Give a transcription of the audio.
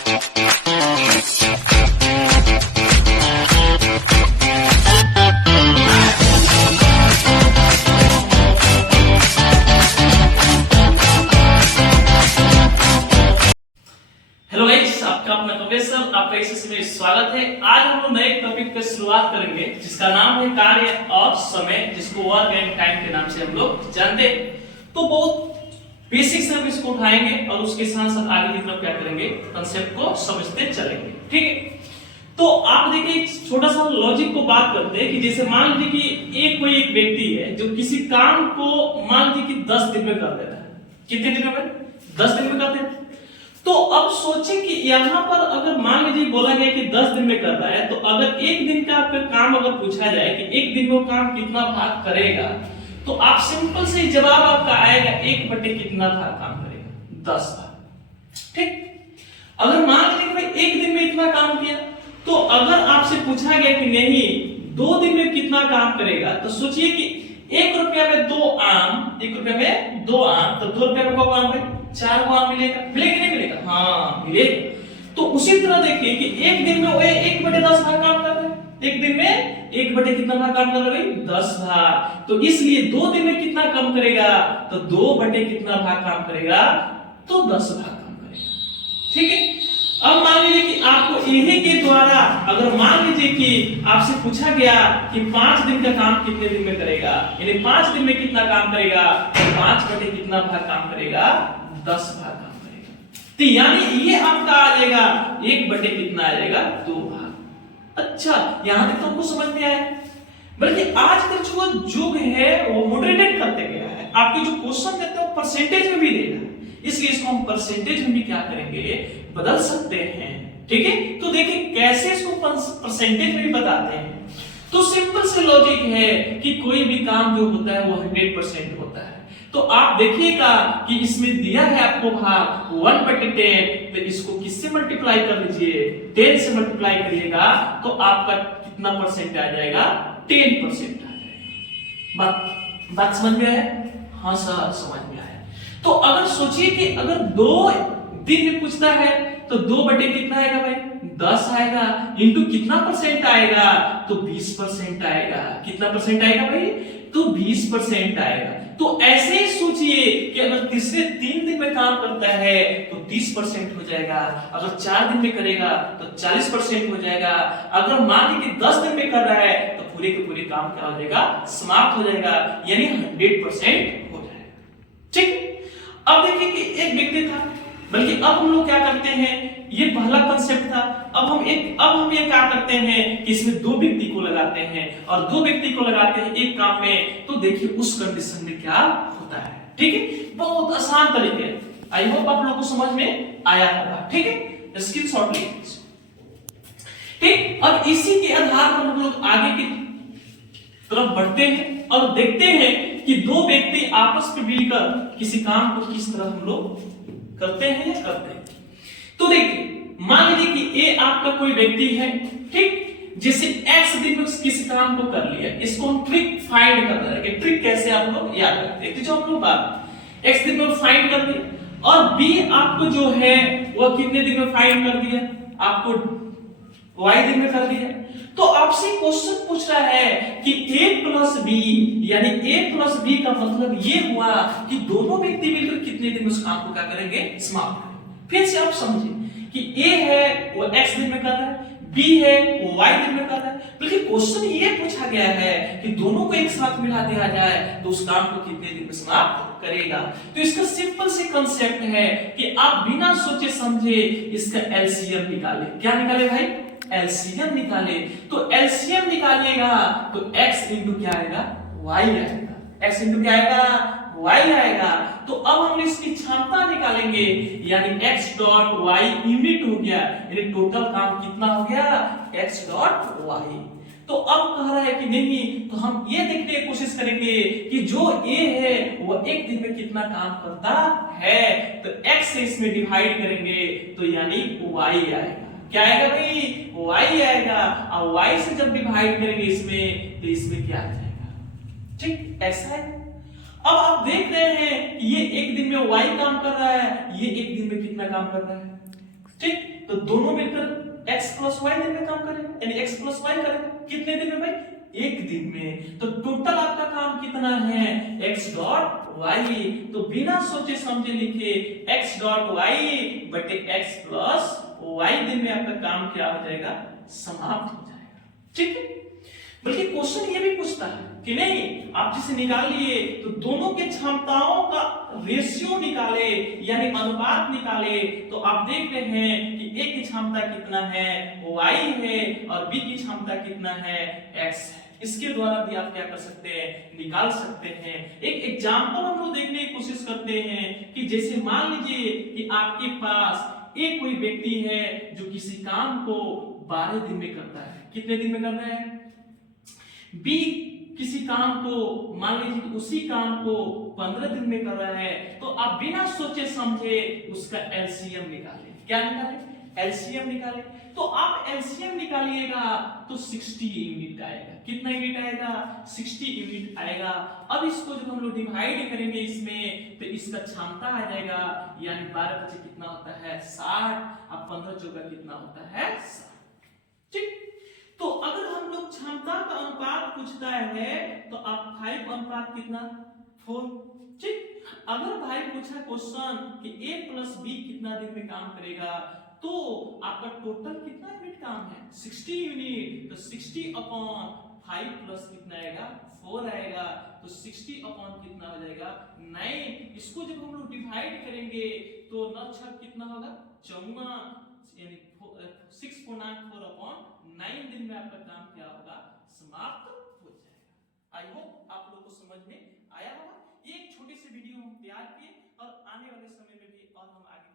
Hello guys, आपका अपना professor आपका इस में स्वागत है। आज हम लोग नए टॉपिक पे शुरुआत करेंगे जिसका नाम है कार्य और समय, जिसको वर्क एंड टाइम के नाम से हम लोग जानते हैं। तो बहुत बेसिक से हम इसको उठाएंगे और उसके साथ साथ आगे की तरफ क्या करेंगे, कंसेप्ट को समझते चलेंगे। ठीक है, तो आप देखिए एक छोटा सा लॉजिक को बात करते हैं कि जैसे मान लीजिए कि कोई एक व्यक्ति है जो किसी काम को मान लीजिए कि 10 दिन में कर देता है। कितने दिन में? 10 दिन में कर देता है। तो अब सोचिए कि यहां पर अगर मान लीजिए बोला गया कि 10 दिन में कर रहा है, तो अगर एक दिन का आपका काम अगर पूछा जाए कि एक दिन में काम कितना भाग करेगा, तो आप सिंपल से जवाब आपका आएगा 1 बटे कितना भाग काम करेगा, 10 भाग। ठीक, अगर मान लीजिए भाई एक दिन में इतना काम किया, तो अगर आपसे पूछा गया कि नहीं 2 दिन में कितना काम करेगा, तो सोचिए कि 1 रुपया में 2 आम, 1 रुपया में 2 आम, तो 2 रुपया में कौन आम भाई 4 को आम मिलेगा। मिलेगा नहीं मिलेगा? हाँ मिलेगा। तो उसी तरह देखिए कि एक दिन में वो 1 बटे 10 भाग काम कर रहे हैं। एक दिन में 1 बटे कितना भाग काम कर रहे हैं? 10 भाग। तो इसलिए 2 दिन में कितना काम करेगा, तो 2 बटे कितना भाग काम करेगा, तो 10 भाग काम करेगा। ठीक है, अब मान लीजिए कि आपको इन्हीं के द्वारा अगर मान लीजिए कि आपसे पूछा गया कि 5 दिन का काम कितने दिन में करेगा, यानी 5 दिन में कितना काम करेगा, तो 5 बटे कितना भाग काम करेगा, 10 भाग काम करेगा। तो यानी ये आपका आ जाएगा 1 बटे कितना आ जाएगा, 2 भाग। अच्छा, यहां तक तो हमको समझ में आया। बल्कि आजकल जो युग है वो मॉडरेटेड करते गया है। आपके जो क्वेश्चन देते हैं वो परसेंटेज में भी देगा, इसलिए इसको हम परसेंटेज में भी क्या करेंगे, बदल सकते हैं। ठीक है, तो देखिए कैसे इसको परसेंटेज में भी बताते हैं। तो सिंपल से लॉजिक है कि कोई भी काम जो होता है वो 100% होता है। तो आप देखिएगा कि इसमें दिया है आपको भाग 1 बटे 10, तो इसको किससे मल्टीप्लाई कर लीजिए, 10 से मल्टीप्लाई करिएगा तो आपका कितना परसेंट आ जाएगा, 10% आ जाएगा। बात समझ में आया? हाँ सर समझ में आया। तो अगर सोचिए कि अगर 2 दिन में पूछता है तो 2 बटे कितना आएगा भाई, 10 आएगा, इंटू कितना परसेंट आएगा, तो 20% आएगा। कितना परसेंट आएगा भाई, तो 20% आएगा। तो ऐसे ही सोचिए कि अगर तीसरे 3 दिन में काम करता है तो 30% हो जाएगा, अगर 4 दिन में करेगा तो 40% हो जाएगा, अगर मान लीजिए कि 10 दिन में कर रहा है तो पूरे के पूरे काम क्या हो जाएगा, समाप्त हो जाएगा, यानी 100% हो जाएगा। ठीक, अब देखिए कि एक व्यक्ति था, बल्कि अब हम लोग क्या करते हैं, ये पहला कांसेप्ट था। अब हम ये क्या करते हैं कि इसमें 2 व्यक्ति को लगाते हैं और 2 व्यक्ति को लगाते हैं एक काम में, तो देखिए उस कंडीशन में क्या होता है। ठीक है, बहुत आसान तरीके, आई होप आप लोगों को समझ में आया होगा। ठीक है, स्किप शॉर्टली। ठीक, अब इसी के आधार पर हम लोग आगे की तरफ बढ़ते हैं और देखते हैं कि 2 व्यक्ति आपस में मिलकर किसी काम को किस तरह हम लोग करते हैं। तो देखिए मान लीजिए कि ए आपका कोई व्यक्ति है, ठीक, जैसे x दिन में किसी काम को कर लिया, इसको हम ट्रिक फाइंड कर रहे हैं। ट्रिक कैसे आप लोग याद रखते हैं, जो हम लोग बात x दिन में फाइंड कर दिया और b आपको जो है वो कितने दिन में फाइंड कर दिया, आपको y दिन में कर दिया। तो आपसे क्वेश्चन पूछ रहा है कि a प्लस b, यानी a प्लस b का मतलब ये हुआ कि दोनों व्यक्ति मिलकर कितने दिन में उस काम को क्या करेंगे, समाप्त करेंगे। फिर से आप समझिए कि a है वो x दिन में कर रहा है, b है वो y दिन में कर रहा है, बल्कि क्वेश्चन ये पूछा गया है कि दोनों को एक साथ मिला दिया जाए तो उस काम को कितने दिन में समाप्त करेगा। तो इसका सिंपल से कांसेप्ट है कि आप बिना सोचे समझे इसका एलसीएम निकाले। क्या निकाले भाई, एलसीएम निकाले। तो एलसीएम निकालिएगा तो x इंटू क्या आएगा, y आएगा। x इंटू क्या आएगा, y आएगा। तो अब हम इसकी क्षमता निकालेंगे, यानी x डॉट y यूनिट हो गया, यानी टोटल काम कितना हो गया, x डॉट y। तो अब कह रहा है कि नहीं, तो हम ये देखने की कोशिश करेंगे कि जो a है वो एक दिन में कितना काम करता है, तो x से इसमें डिवाइड करेंगे तो यानी y आएगा। क्या आएगा भाई, y आएगा, और y से जब डिवाइड करेंगे इसमें तो इसमें क्या आ जाएगा। ठीक, ऐसा है। अब आप देख रहे हैं कि ये एक दिन में y काम कर रहा है, ये एक दिन में कितना काम कर रहा है, ठीक, तो दोनों मिलकर x प्लस वाई दिन में काम करेंगे, यानी x प्लस वाई करेंगे कितने दिन में भाई? एक दिन में। तो टोटल आपका काम कितना है? x dot y। तो बिना सोचे समझे लिखे x डॉट y बटे x प्लस y दिन में आपका काम क्या हो जाएगा? समाप्त हो जाएगा। ठीक है, बल्कि क्वेश्चन ये भी पूछता है कि नहीं, आप जिसे निकाल लिए तो दोनों के क्षमताओं का रेशियो निकाले, यानी अनुपात निकाले। तो आप देख रहे हैं कि A की क्षमता कितना है? y है, और B की क्षमता कितना है? x है। इसके द्वारा भी आप क्या कर सकते हैं? निकाल सकते हैं। एक एग्जांपल हम लोग देखने की कोशिश करते हैं कि जैसे मान लीजिए कि आपके पास एक कोई व्यक्ति है जो किसी काम को 12 दिन में करता है। कितने दिन में कर रहा है? बी किसी काम को मान लीजिए कि उसी काम को 15 दिन में कर रहा है। तो आप बिना सोचे समझे उसका एलसीएम निकालें। क्या निकालें? एलसीएम निकालें। तो आप एलसीएम निकालिएगा तो 60 यूनिट आएगा। कितना यूनिट आएगा? 60 यूनिट आएगा। अब इसको जब हम लोग डिवाइड करेंगे इसमें, तो इसका क्षमता आ जाएगा, यानी 12 बचे कितना होता है? 60। अब 15 चौका कितना होता है? 60। ठीक, तो अगर हम लोग क्षमता का अनुपात पूछता है तो आप 5 अनुपात कितना? 4। ठीक, अगर भाई पूछा क्वेश्चन कि a प्लस b कितना दिन में काम करेगा, तो आपका टोटल कितना यूनिट काम है? 60 यूनिट। तो 60 अपॉन 5 प्लस कितना आएगा? 4 आएगा। तो 60 अपॉन कितना हो जाएगा? 9। इसको जब हम लोग डिवाइड करेंगे तो 9 छक कितना होगा? 54, यानी 6.94 अपॉन 9 दिन में आपका काम क्या होगा? समाप्त हो जाएगा। आई होप आप लोगों को समझ में आया होगा। ये एक छोटी सी वीडियो हम तैयार किए और आने वाले समय में भी और हम आगे